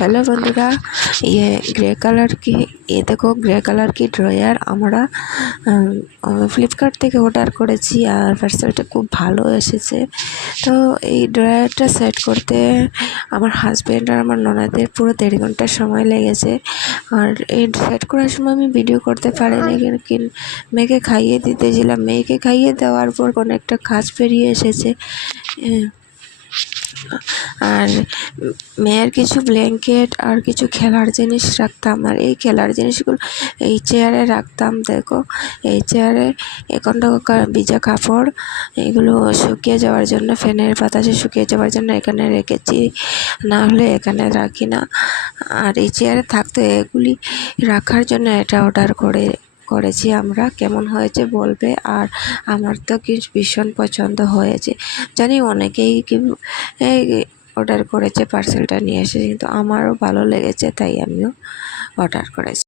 Hello बंधुरा, ये grey colour की ये देखो ग्रे कलर की ड्रয়ার আমরা ফ্লিপকার্ট থেকে অর্ডার করেছি আর পার্সেলটা খুব ভালো এসেছে। তো এই ড্রয়ারটা সেট করতে আমার হাজব্যান্ড আর আমার ননদের পুরো 1.5 ঘন্টা সময় লেগেছে। আর এই সেট করার সময় আমি ভিডিও করতে পারিনি, কিন্তু মেয়েকে খাইয়ে দিতেছিলাম। মেয়েকে খাইয়ে দেওয়ার পর কোনো একটা কাজ বেরিয়ে এসেছে। আর মেয়ের কিছু ব্ল্যাঙ্কেট আর কিছু খেলার জিনিস রাখতাম, আর এই খেলার জিনিসগুলো এই চেয়ারে রাখতাম। দেখো এই চেয়ারে এখন তো ভিজা কাপড়, এগুলো শুকিয়ে যাওয়ার জন্য, ফ্যানের বাতাসে শুকিয়ে যাওয়ার জন্য এখানে রেখেছি, না হলে এখানে রাখি না। আর এই চেয়ারে থাকতো, এগুলি রাখার জন্য এটা অর্ডার করেছি আমরা। কেমন হয়েছে বলবে। আর আমার তো কিছু ভীষণ পছন্দ হয়েছে। জানি অনেকেই অর্ডার করেছে, পার্সেলটা নিয়ে এসেছে, কিন্তু আমারও ভালো লেগেছে, তাই আমিও অর্ডার করেছি।